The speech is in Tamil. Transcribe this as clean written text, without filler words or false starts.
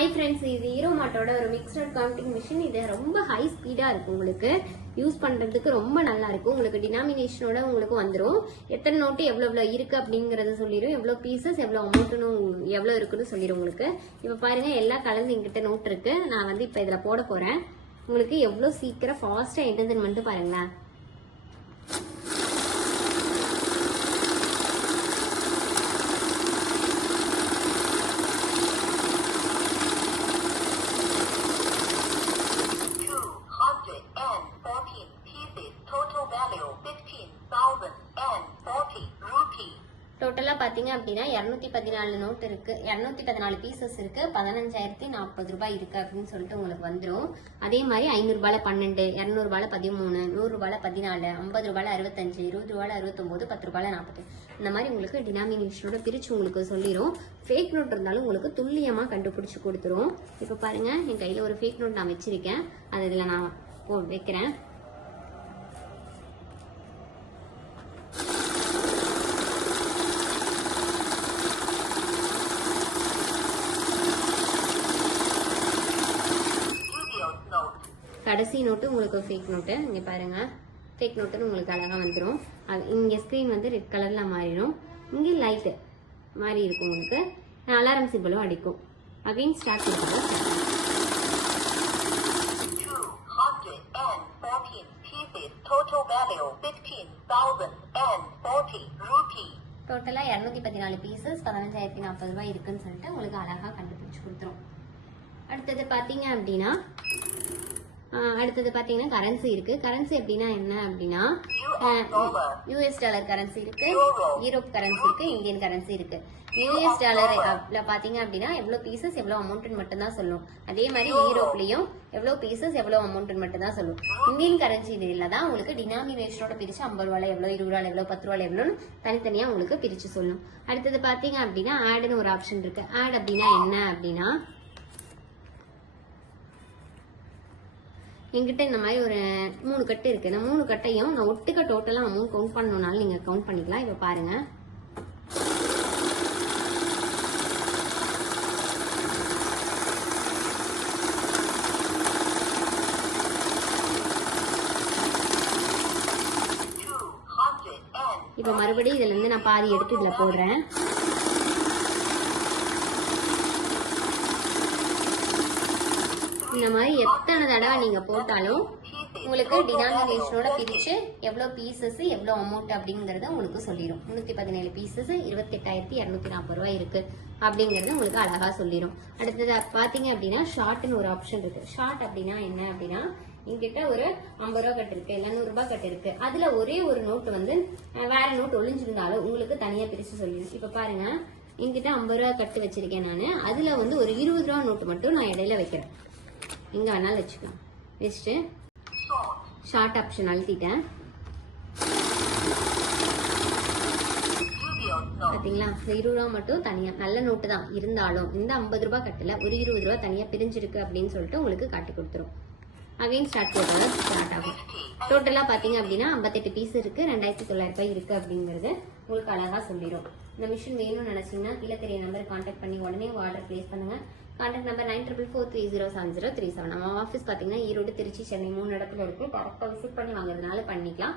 ஹை ஃப்ரெண்ட்ஸ், இது ஹீரோமாட்டோட ஒரு மிக்சட் கவுண்டிங் மிஷின். இது ரொம்ப ஹை ஸ்பீடா இருக்கும், உங்களுக்கு யூஸ் பண்றதுக்கு ரொம்ப நல்லா இருக்கும். உங்களுக்கு டினாமினேஷனோட உங்களுக்கு வந்துடும். எத்தனை நோட்டு எவ்வளவு இருக்கு அப்படிங்கறத சொல்லிடும். எவ்வளவு பீசஸ் எவ்வளவு அமௌண்ட்னு எவ்வளவு இருக்குன்னு சொல்லிடும் உங்களுக்கு. இப்ப பாருங்க, எல்லா கலர்ஸ் எங்கிட்ட நோட் இருக்கு. நான் வந்து இப்ப இதுல போட போறேன். உங்களுக்கு எவ்வளவு சீக்கிரம் ஃபாஸ்டா என்னதுன்னு வந்து பாருங்களேன். டோட்டலா பாத்தீங்க அப்படின்னா 214 நோட் இருக்கு, 214 பீசஸ் இருக்கு, 15,040 ரூபாய் இருக்கு அப்படின்னு சொல்லிட்டு உங்களுக்கு வந்துடும். அதே மாதிரி 500 ரூபாயில 12, 200 ரூபாயில 13, 100 ரூபாயில 14, 50 ரூபாயில 65, 20 ரூபாயில 69, 10 ரூபாயில 40. இந்த மாதிரி உங்களுக்கு டினாமினேஷனோட பிரிச்சு உங்களுக்கு சொல்லிடும். ஃபேக் நோட் இருந்தாலும் உங்களுக்கு துல்லியமா கண்டுபிடிச்சு கொடுத்துரும். இப்ப பாருங்க, என் கையில ஒரு ஃபேக் நோட் நான் வச்சிருக்கேன். அது இதுல நான் வைக்கிறேன். கடைசி நோட்டு உங்களுக்கு ஃபேக் நோட்டு. இங்க பாருங்க, ஃபேக் நோட்டுன்னு உங்களுக்கு அழகா வந்துடும். இங்க ஸ்கிரீன் வந்து ரெட் கலர்ல மாறிடும். இங்க லைட் மாறி இருக்கும். உங்களுக்கு அலாரம் சிம்பிளும் அடிக்கும். அகைன் ஸ்டார்ட் பண்ணுங்க. டோட்டலா 214 பீசஸ், 15,040 ரூபாய் இருக்குன்னு சொல்லிட்டு உங்களுக்கு அழகா கண்டுபிடிச்சு கொடுத்துரும். அடுத்தது பாத்தீங்க அப்படின்னா கரன்சி இருக்கு. கரன்சி அப்படின்னா என்ன அப்படின்னா, யூஎஸ் டாலர் கரன்சி இருக்கு, யூரோப் கரன்சி இருக்கு, இந்தியன் கரன்சி இருக்கு. யூஎஸ் டாலர்ல பாத்தீங்க அப்படின்னா எவ்வளவு பீசஸ் எவ்வளவு அமௌண்ட் மட்டும் தான் சொல்லும். அதே மாதிரி யூரோப்லயும் எவ்வளவு பீசஸ் எவ்வளவு அமௌண்ட் மட்டும் தான் சொல்லும். இந்தியன் கரன்சி இதுல தான் உங்களுக்கு டினாமினேஷனோட பிரிச்சு 50 ரூபாய் எவ்வளவு, 20 ரூபாய் எவ்வளவு, 10 ரூபாய் எவ்வளவுன்னு தனித்தனியா உங்களுக்கு பிரிச்சு சொல்லும். அடுத்தது பாத்தீங்க அப்படின்னா ஆட்னு ஒரு ஆப்ஷன் இருக்கு. ஆட் அப்படின்னா என்ன அப்படின்னா, என்கிட்ட இந்த மாதிரி ஒரு 3 கட்டு இருக்கு. இந்த 3 கட்டையும் நான் ஒட்டுக்க டோட்டலா அமௌண்ட் கவுண்ட் பண்ணணும்னாலும் நீங்க கவுண்ட் பண்ணிக்கலாம். இப்ப பாருங்க, இப்ப மறுபடியும் இதுல இருந்து நான் பாதி எடுத்து இதுல போடுறேன். இந்த மாதிரி எத்தனை தடவை நீங்க போட்டாலும் உங்களுக்கு டினாமினேஷனோட பிரிச்சு எவ்வளவு பீசஸ் எவ்வளவு அமௌண்ட் அப்படிங்கறத உங்களுக்கு சொல்லிடும். 317 பீசஸ் 28,240 ரூபாய் இருக்கு அப்படிங்கறது உங்களுக்கு அழகா சொல்லிடும். அடுத்தது பாத்தீங்க அப்படின்னா ஷார்ட்னு ஒரு ஆப்ஷன் இருக்கு. ஷார்ட் அப்படின்னா என்ன அப்படின்னா, என்கிட்ட ஒரு 50 ரூபாய் கட்டு இருக்கு, 100 ரூபாய் கட்டு இருக்கு. அதுல ஒரே ஒரு நோட்டு வந்து வேற நோட் ஒளிஞ்சிருந்தாலும் உங்களுக்கு தனியா பிரிச்சு சொல்லிடும். இப்ப பாருங்க, என்கிட்ட 50 ரூபாய் கட்டு வச்சிருக்கேன் நானு. அதுல வந்து ஒரு 20 ரூபாய் நோட்டு மட்டும் நான் இடையில வைக்கிறேன். எங்க வேணாலும் வச்சுக்கலாம். வச்சுட்டு ஷார்ட் ஆப்ஷன் அழுத்திட்டேன். பாத்தீங்களா, 20 ரூபாய் மட்டும் தனியா நல்ல நோட்டு தான் இருந்தாலும் இந்த 50 ரூபாய் கட்டுல ஒரு 20 ரூபாய் தனியா பிரிஞ்சிருக்கு அப்படின்னு சொல்லிட்டு உங்களுக்கு காட்டி கொடுத்துரும். அகைன் ஸ்டார்ட் போட்டோட ஸ்டார்ட் ஆகும். டோட்டலா பாத்தீங்க அப்படின்னா 58 பீஸ் இருக்கு, 2,900 ரூபாய் இருக்கு அப்படிங்கறது உங்களுக்கு அழகா சொல்லிடும். இந்த மிஷின் வேணும்னு நினைச்சீங்கன்னா கீழே தெரிய நம்பர் கான்டாக்ட் பண்ணி உடனே ஆர்டர் பிளேஸ் பண்ணுங்க. Contact number 94430707. நம்ம ஆஃபீஸ் பாத்தீங்கன்னா ஈரோடு, திருச்சி, சென்னை 3 இடத்துல இருக்கு. டேரக்டா விசிட் பண்ணி வாங்குறதுனால பண்ணிக்கலாம்.